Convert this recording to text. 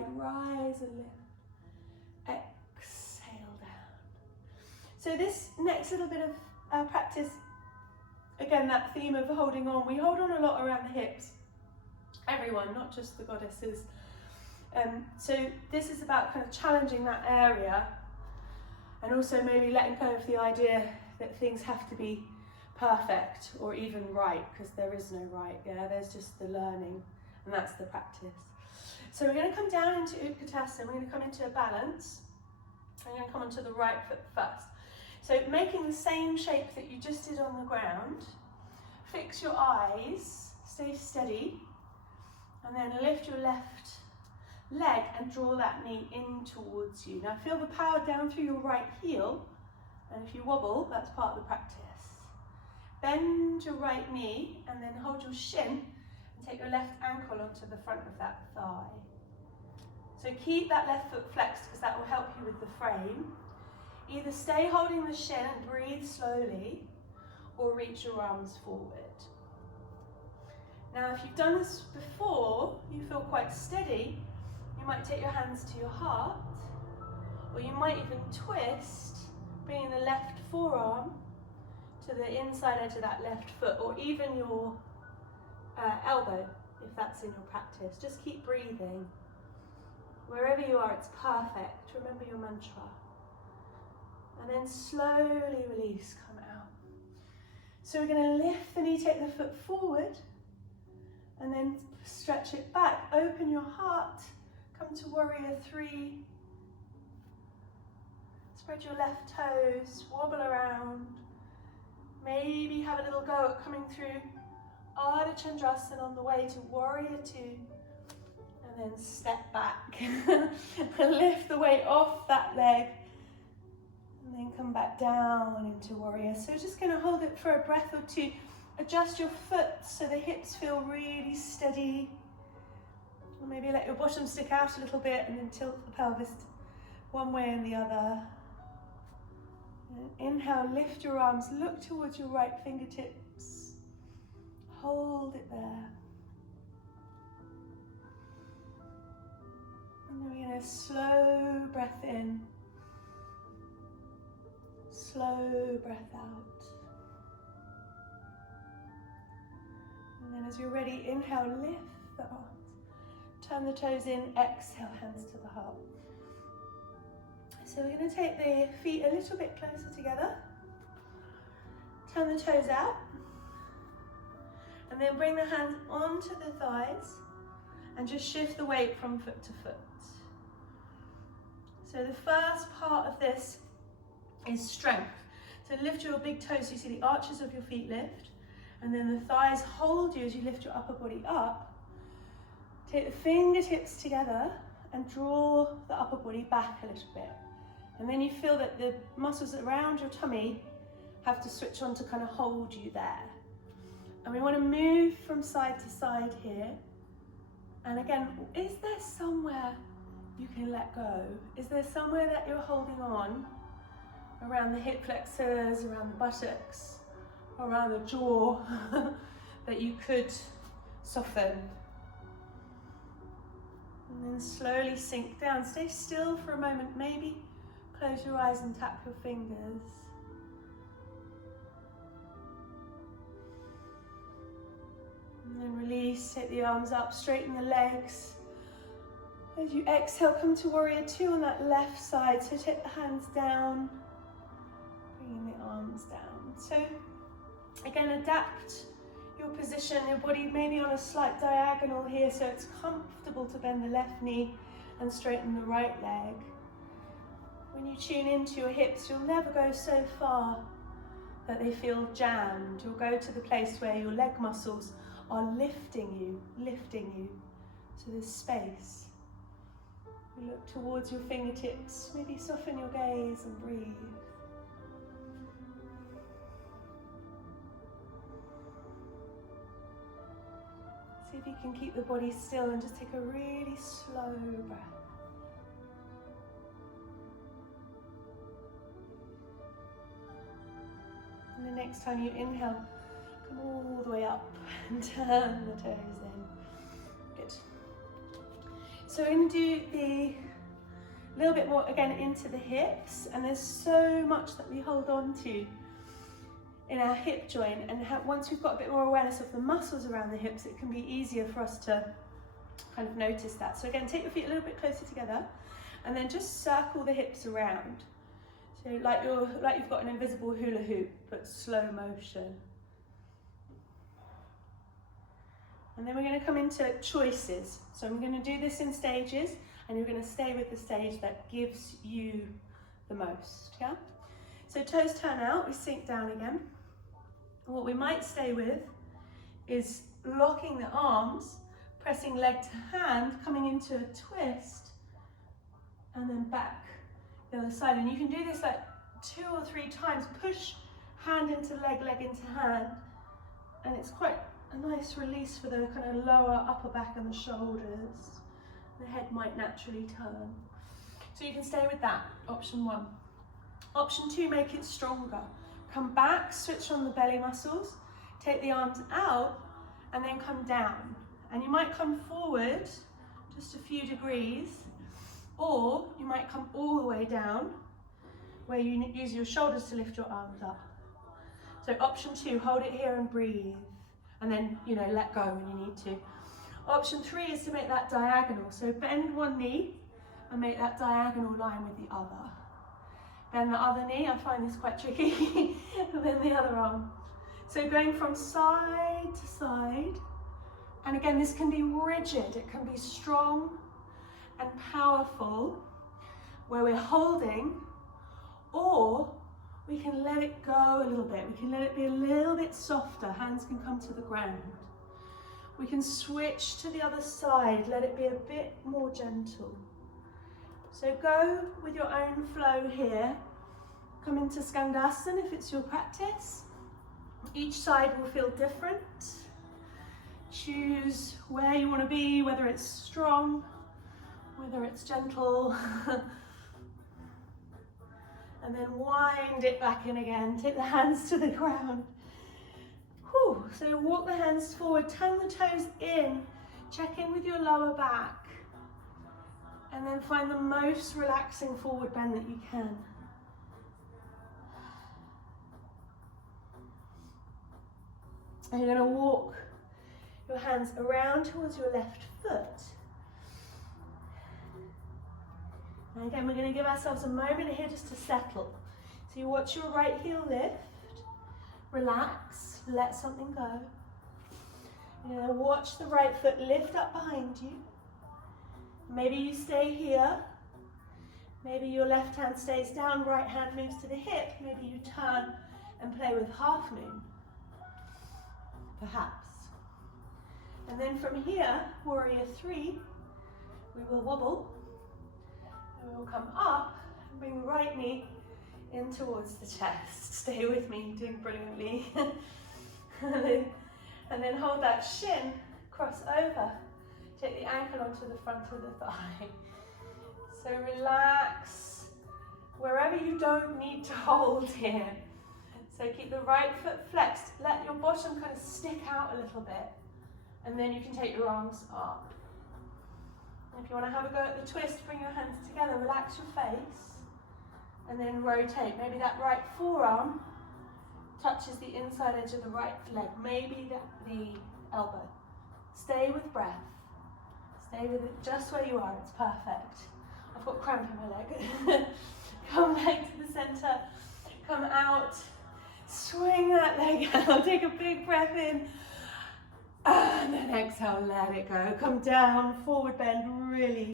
side, rise and lift. Exhale down. So this next little bit of practice, again, that theme of holding on, we hold on a lot around the hips. Everyone, not just the goddesses. So this is about kind of challenging that area, and also maybe letting go of the idea that things have to be perfect or even right, because there is no right, yeah, there's just the learning, and that's the practice. So we're going to come down into Utkatasana, we're going to come into a balance. I'm going to come onto the right foot first. So making the same shape that you just did on the ground, fix your eyes, stay steady, and then lift your left leg and draw that knee in towards you. Now feel the power down through your right heel, and if you wobble, that's part of the practice. Bend your right knee and then hold your shin and take your left ankle onto the front of that thigh. So keep that left foot flexed because that will help you with the frame. Either stay holding the shin and breathe slowly, or reach your arms forward. Now if you've done this before, you feel quite steady, you might take your hands to your heart, or you might even twist, bringing the left forearm to the inside edge of that left foot, or even your elbow, if that's in your practice. Just keep breathing. Wherever you are, it's perfect. Remember your mantra. And then slowly release, come out. So we're going to lift the knee, take the foot forward, and then stretch it back. Open your heart, come to warrior three. Spread your left toes, wobble around. Maybe have a little go at coming through Ardha Chandrasana on the way to warrior two. And then step back. Lift the weight off that leg. And then come back down into warrior. So just going to hold it for a breath or two. Adjust your foot so the hips feel really steady. Or maybe let your bottom stick out a little bit and then tilt the pelvis one way and the other. And inhale, lift your arms, look towards your right fingertips. Hold it there. And then we're going to slow breath in. Slow breath out. And then as you're ready, inhale, lift the arms. Turn the toes in, exhale, hands to the heart. So we're going to take the feet a little bit closer together. Turn the toes out. And then bring the hands onto the thighs and just shift the weight from foot to foot. So the first part of this is strength. So lift your big toes so you see the arches of your feet lift, and then the thighs hold you as you lift your upper body up. Take the fingertips together and draw the upper body back a little bit. And then you feel that the muscles around your tummy have to switch on to kind of hold you there. And we want to move from side to side here. And again, is there somewhere you can let go? Is there somewhere that you're holding on? Around the hip flexors, around the buttocks, around the jaw, that you could soften. And then slowly sink down. Stay still for a moment. Maybe close your eyes and tap your fingers. And then release, take the arms up, straighten the legs. As you exhale, come to warrior two on that left side. So take the hands down, bringing the arms down. So again, adapt your position, your body maybe on a slight diagonal here, so it's comfortable to bend the left knee and straighten the right leg. When you tune into your hips, you'll never go so far that they feel jammed. You'll go to the place where your leg muscles are lifting you. So there's space. You look towards your fingertips, maybe soften your gaze and breathe. See if you can keep the body still and just take a really slow breath. And the next time you inhale, come all the way up and turn the toes in. Good. So we're going to do the little bit more again into the hips, and there's so much that we hold on to in our hip joint, and once we've got a bit more awareness of the muscles around the hips, it can be easier for us to kind of notice that. So again, take your feet a little bit closer together, and then just circle the hips around. So like you've got an invisible hula hoop, but slow motion. And then we're going to come into choices. So I'm going to do this in stages, and you're going to stay with the stage that gives you the most, yeah? So toes turn out, we sink down again. And what we might stay with is locking the arms, pressing leg to hand, coming into a twist, and then back the other side. And you can do this like 2 or 3 times. Push hand into leg, leg into hand, and it's quite a nice release for the kind of lower upper back and the shoulders. The head might naturally turn. So you can stay with that, option 1. Option 2, make it stronger. Come back, switch on the belly muscles, take the arms out, and then come down. And you might come forward just a few degrees, or you might come all the way down, where you use your shoulders to lift your arms up. So option 2, hold it here and breathe, and then, let go when you need to. Option 3 is to make that diagonal. So bend one knee and make that diagonal line with the other. Bend the other knee, I find this quite tricky, and then the other arm. So going from side to side, and again, this can be rigid, it can be strong and powerful, where we're holding, or we can let it go a little bit. We can let it be a little bit softer, hands can come to the ground. We can switch to the other side, let it be a bit more gentle. So go with your own flow here. Come into Skandasana if it's your practice. Each side will feel different. Choose where you want to be, whether it's strong, whether it's gentle. And then wind it back in again. Take the hands to the ground. Whew. So walk the hands forward, turn the toes in, check in with your lower back. And then find the most relaxing forward bend that you can. And you're going to walk your hands around towards your left foot. And again, we're going to give ourselves a moment here just to settle. So you watch your right heel lift, relax, let something go. You're going to watch the right foot lift up behind you. Maybe you stay here, maybe your left hand stays down, right hand moves to the hip, maybe you turn and play with half moon, perhaps. And then from here, warrior 3, we will wobble, and we will come up and bring the right knee in towards the chest. Stay with me, you're doing brilliantly. and then hold that shin, cross over. Take the ankle onto the front of the thigh. So relax wherever you don't need to hold here. So keep the right foot flexed. Let your bottom kind of stick out a little bit. And then you can take your arms up. And if you want to have a go at the twist, bring your hands together, relax your face. And then rotate. Maybe that right forearm touches the inside edge of the right leg. Maybe the elbow. Stay with breath. Stay with it just where you are, it's perfect. I've got cramp in my leg. Come back to the center, come out, swing that leg out, take a big breath in, and then exhale, let it go. Come down, forward bend, really